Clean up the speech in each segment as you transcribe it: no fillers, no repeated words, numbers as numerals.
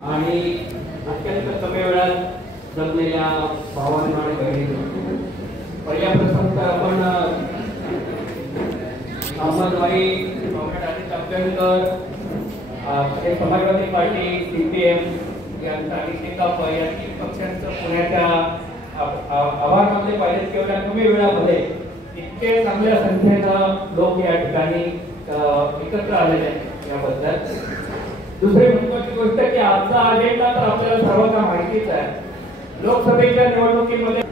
आणि अत्यंत कमी वेळात जमलेल्या भावांना आणि बहिणींना पहिल्या प्रसंग आपण अहमदवाई कॉम्रेड आदित्य अभ्यंकर समाजवादी पार्टी CPM यांचा आणि शेकाप या तीन पक्षांचं पुण्याच्या आव्हानामध्ये पाहिजे तेवढ्या कमी वेळामध्ये इतके चांगल्या संख्येनं लोक या ठिकाणी एकत्र आलेले आहेत याबद्दल दुसरी महत्त्वाची गोष्ट की आजचा अजेंडा तर आपल्याला सर्वांना माहितीच आहे। लोकसभेच्या निवडणुकीमध्ये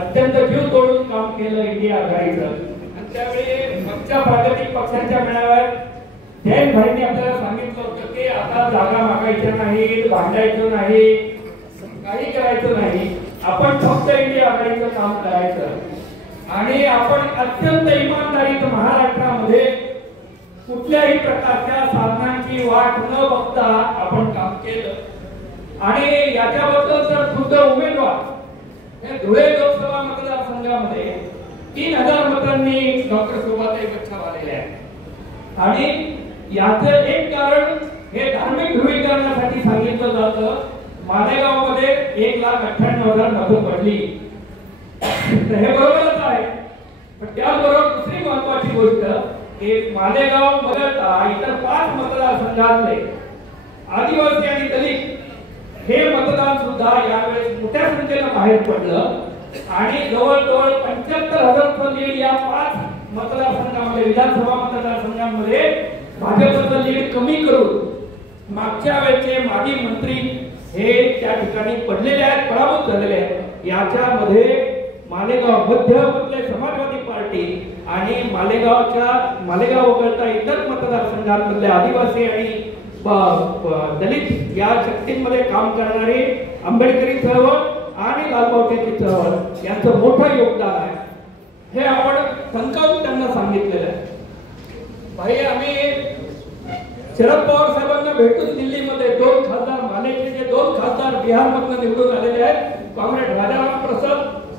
अत्यंत जीव तोडून काम केलं इंडिया आघाडीचं आणि त्यावेळी मागच्या प्रादेशिक पक्षांच्या मेळाव्यात जयंत भाईंनी आपल्याला सांगितलं होतं की आता जागा मागायच्या नाहीत, भांडायचं नाही, काही करायचं नाही, आपण फक्त इंडिया आघाडीचं काम करायचं आणि आपण अत्यंत इमानदारीत महाराष्ट्रामध्ये कुठल्याही प्रकारच्या साधनांची वाट न बघता आपण काम केलं आणि याच्याबद्दल तर खुद्द उमेदवार हे धुळे लोकसभा मतदारसंघामध्ये 3000 मतांनी डॉक्टर शोभाताई बच्चाव आलेले आहेत आणि याचं एक कारण हे धार्मिक ध्रुवीकरणासाठी सांगितलं जातं। मालेगावमध्ये 1,98,000 मतं पडली तर हे बरोबरच आहे, पण त्याचबरोबर दुसरी महत्वाची गोष्ट मालेगाव वगळता इतर 5 मतदारसंघातले आदिवासी आणि दलित हे मतदान सुद्धा यावेळेस मोठ्या संख्येनं बाहेर पडलं आणि जवळजवळ 75,000चं लीड या 5 मतदारसंघामध्ये विधानसभा मतदारसंघांमध्ये भाजपचं लीड कमी करून मागच्या वेळचे माजी मंत्री हे त्या ठिकाणी पडलेले आहेत, पराभूत झालेले आहेत। याच्यामध्ये मालेगाव मध्यमधले समाजवादी पार्टी आणि मालेगाव वगळता इतर मतदारसंघांमधले आदिवासी आणि दलित या शक्तींमध्ये काम करणारी आंबेडकरी चळवळ आणि लालबावट्याची चळवळ यांचं मोठं योगदान आहे, हे आपण संकल्प त्यांना सांगितलेलं आहे। भाई आम्ही शरद पवार साहेबांना भेटून दिल्लीमध्ये 2 खासदार मालेचे जे 2 खासदार बिहारमधून निवडून आलेले आहेत, कॉम्रेड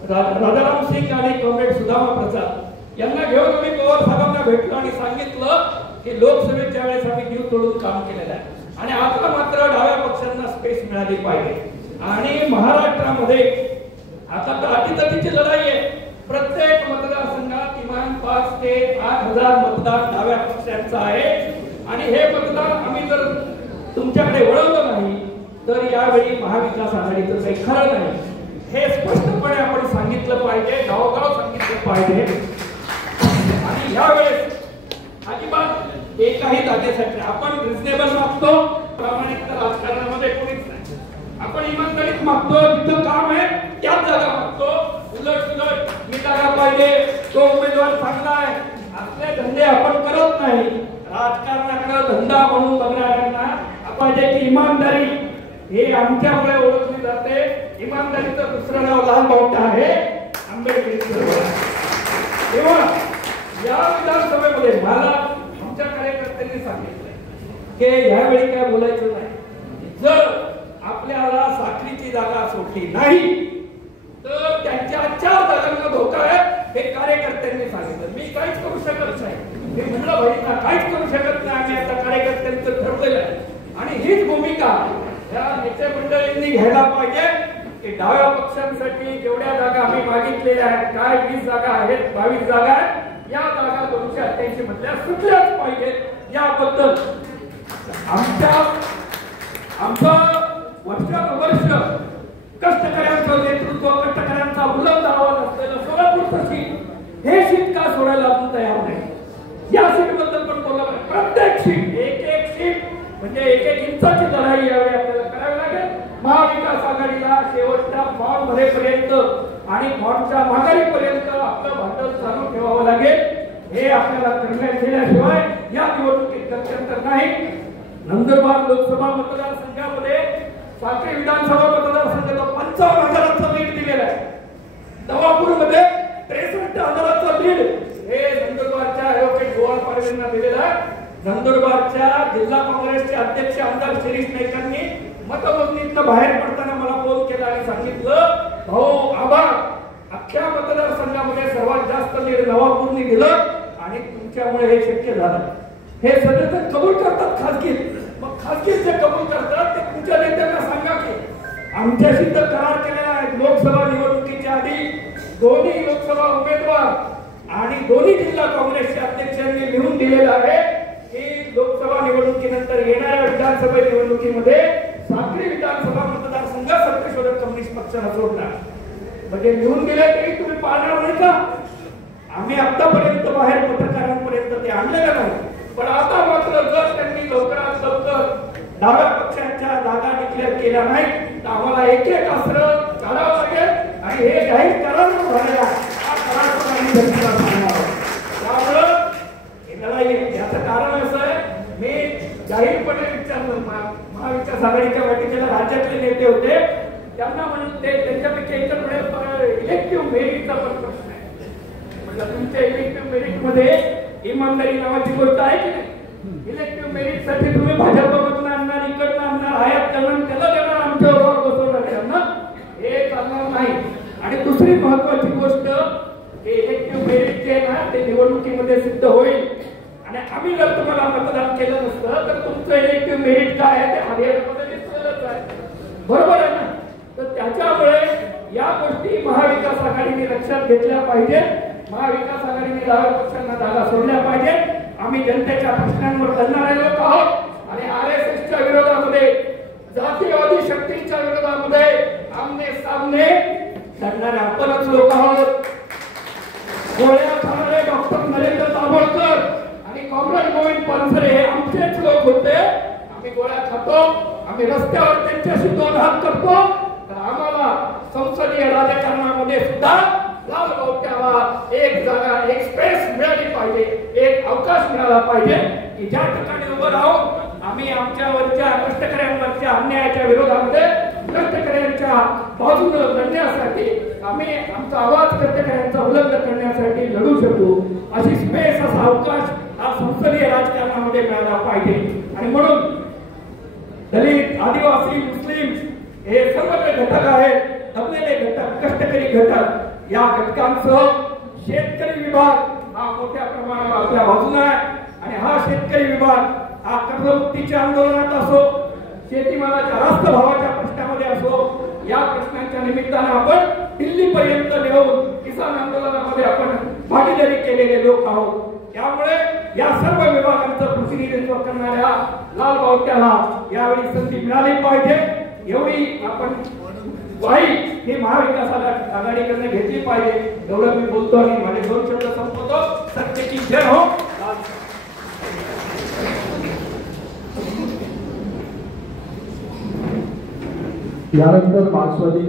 राजाराम सिंग आणि कॉम्रेड सुदामा प्रसाद यांना घेऊन आम्ही पवार साहेबांना भेटलो आणि सांगितलं की लोकसभेच्या वेळेस आम्ही जीव तोडून काम केलेलं आहे आणि आता मात्र डाव्या पक्षांना स्पेस मिळाली पाहिजे आणि महाराष्ट्रामध्ये आता तर अटीतटीची लढाई आहे। प्रत्येक मतदारसंघात किमान 5 ते 8,000 मतदार डाव्या पक्षांचा आहे आणि हे मतदार आम्ही जर तुमच्याकडे वळवलं नाही तर यावेळी महाविकास आघाडीचं काही खरं नाही, हे स्पष्टपणे आपण सांगितलं पाहिजे, गावोगाव सांगितलं पाहिजे आणि यावेळेस अजिबात एकाही जागेसाठी आपण रिजनेबल मागतो, प्रामाणिकता राजकारणामध्ये कोणीच नाही, आपण इमानदारीत मागतो, जिथं काम आहे त्याच जागा मागतो, उलट मी जागा पाहिजे, तो उमेदवार चांगला आहे, असले धंदे आपण करत नाही। राजकारणाकडे धंदा म्हणून बघणाऱ्यांना आपण की इमानदारी हे आमच्यामुळे ओळखली जाते, इमानदारीचं दुसरं नाव लालबावटा आहे, आंबेडकरी चळवळ। तेव्हा या विधानसभेमध्ये मला आमच्या कार्यकर्त्यांनी सांगितलं की यावेळी काय बोलायचं नाही, जर आपल्याला साखरीची जागा सोडली नाही तर त्यांच्या 4 जागांना धोका आहे, हे कार्यकर्त्यांनी सांगितलं। मी काहीच करू शकत नाही, मी म्हणलं भाईंना काहीच करू शकत नाही, आम्ही आता कार्यकर्त्यांचं ठरवलेलं आहे आणि हीच भूमिका या नेते मंडळींनी घ्यायला पाहिजे की डाव्या पक्षांसाठी जेवढ्या जागा आम्ही मागितलेल्या आहेत, काय 20 जागा आहेत, 22 जागा आहेत, या जागा 288 मधल्या सुटल्याच पाहिजेत। याबद्दल आमचं वर्षानुवर्ष कष्टकऱ्यांचं नेतृत्व, कष्टकऱ्यांचा बुलंद आवाज असलेलं सोलापूरचं सीट, हे सीट का सोडायला आपण तयार नाही, या सीट बद्दल पण बोलला पाहिजे। प्रत्येक सीट एक सीट म्हणजे 1 इंचाची लढाई यावेळी आपल्याला करावी लागेल। महाविकास आघाडीला शेवटच्या फॉर्म भरेपर्यंत आणि फॉर्मच्या माघारीपर्यंत आपलं भांडण चालू ठेवावं लागेल, हे आपल्याला करण्यात दिल्याशिवाय या निवडणुकीत गत्यंतर नाही। नंदुरबार लोकसभा मतदारसंघामध्ये साखरी विधानसभा मतदारसंघाला 55,000चं लीड दिलेलं आहे, नवापूरमध्ये 63,000चं लीड हे नंदुरबारच्या ऍडव्होकेट गोवाल पारवींना दिलेलं आहे। नंदुरबारच्या जिल्हा काँग्रेसचे अध्यक्ष आमदार शिरीष नाईकांनी मतमोजणीतनं बाहेर पडताना मला फोन केला आणि सांगितलं, भाऊ आभार, अख्ख्या मतदारसंघामध्ये सर्वात जास्त लीड नवापूरनी दिलं आणि तुमच्यामुळे हे शक्य झालं। हे सगळे कबूल करतात खासगी, मग खासगी जे कबूल करतात ते तुमच्या आमच्याशी तर करार केलेला आहे लोकसभा निवडणुकीच्या आधी दोन्ही लोकसभा उमेदवार आणि दोन्ही जिल्हा काँग्रेसच्या अध्यक्षांनी लिहून दिलेलं आहे की लोकसभा निवडणुकीनंतर येणाऱ्या विधानसभा निवडणुकीमध्ये साक्री विधानसभा मतदारसंघ सत्यशोधक कम्युनिस्ट पक्षाला सोडणार. म्हणजे लिहून दिले तरी तुम्ही पाळणार नाही का? आम्ही आतापर्यंत बाहेर पत्रकारांपर्यंत ते आणलेलं नाही, पण आता मात्र जर त्यांनी लवकरात लवकर डाव्या पक्षांच्या जागा डिक्लेअर केल्या नाही तर आम्हाला एक एक अस्त्र काढावं लागेल आणि हे जाहीर करायला झालेला हा करार पण आम्ही जनतेला सांगणार आहोत. त्यामुळं याचं कारण असं आहे, मी जाहीरपणे विचारलं महाविकास आघाडीच्या वाटेच्या राज्यातले नेते होते त्यांना म्हणून ते त्यांच्यापेक्षा इतर इलेक्टिव्ह मेरिटचा पण प्रश्न आहे. म्हणजे तुमच्या इलेक्टिव्ह मेरिट मध्ये इमानदारी नावाची गोष्ट आहे की नाही? इलेक्टिव्ह मेरिट साठी तुम्ही भाजपमधून आणणार, इकडनं आणणार, आयात करणार, त्याला देणार, आमच्यावर बसवणार त्यांना, हे चालणार नाही. आणि दुसरी महत्वाची गोष्ट हे इलेक्टिव्ह मेरिट जे ना ते निवडणुकीमध्ये सिद्ध होईल. आणि आम्ही जर तुम्हाला मतदान केलं नसतं तर तुमचं इलेक्टिव्ह मेरिट काय आहे ते हरियाणामध्ये दिसलेलंच आहे, बरोबर आहे ना? तर त्याच्यामुळे या गोष्टी महाविकास आघाडीने लक्षात घेतल्या पाहिजे. महाविकास आघाडीने डाव्या पक्षांना जागा सोडल्या पाहिजे. आम्ही जनतेच्या प्रश्नांवर लढणारे लोक आहोत आणि RSSच्या विरोधामध्ये, जातीवादी शक्तींच्या विरोधामध्ये आमने सामने लढणारे आपणच लोक आहोत. गोळ्या खाणारे डॉक्टर नरेंद्र दाभोळकर आणि कॉम्रेड गोविंद पानसरे हे आमचेच लोक होते. आम्ही गोळ्या खातो, आम्ही रस्त्यावर त्यांच्याशी दोन हात करतो. तर आम्हाला संसदीय राजकारणामध्ये सुद्धा लाल बावट्याला एक जागा, एक स्पेस मिळाली पाहिजे, एक अवकाश मिळाला पाहिजे की ज्या ठिकाणी उभं राहून आम्ही आमच्यावरच्या कष्टकऱ्यांवरच्या अन्यायाच्या विरोधामध्ये कष्टकऱ्यांच्या बाजूने लढण्यासाठी, आम्ही आमचा आवाज कष्टकऱ्यांचा बुलंद करण्यासाठी लढू शकू, अशी स्पेस, असा अवकाश हा संसदीय राजकारणामध्ये मिळाला पाहिजे. आणि म्हणून दलित, आदिवासी, मुस्लिम हे सर्व घटक आहेत, दबलेले घटक, कष्टकरी घटक, या घटकांसह शेतकरी विभाग हा मोठ्या प्रमाणावर आपल्या बाजूला आहे. आणि हा शेतकरी विभाग हा कर्जमुक्तीच्या आंदोलनात असो, शेतीमालाच्या रास्त भावाच्या प्रश्नामध्ये असो, या प्रश्नांच्या निमित्तानं आपण दिल्लीपर्यंत नेऊन किसान आंदोलनामध्ये आपण भागीदारी केलेले लोक आहोत. त्यामुळे या सर्व विभागांचं प्रतिनिधित्व करणाऱ्या लाल बावट्याला यावेळी संधी मिळाली पाहिजे. एवढी आपण वाई ही महाविकास आघाडीकडनं घेतली पाहिजे. एवढं मी बोलतो आणि माझे दोन शब्द संपवतो. सत्तेची जय हो. यानंतर मार्क्सवादी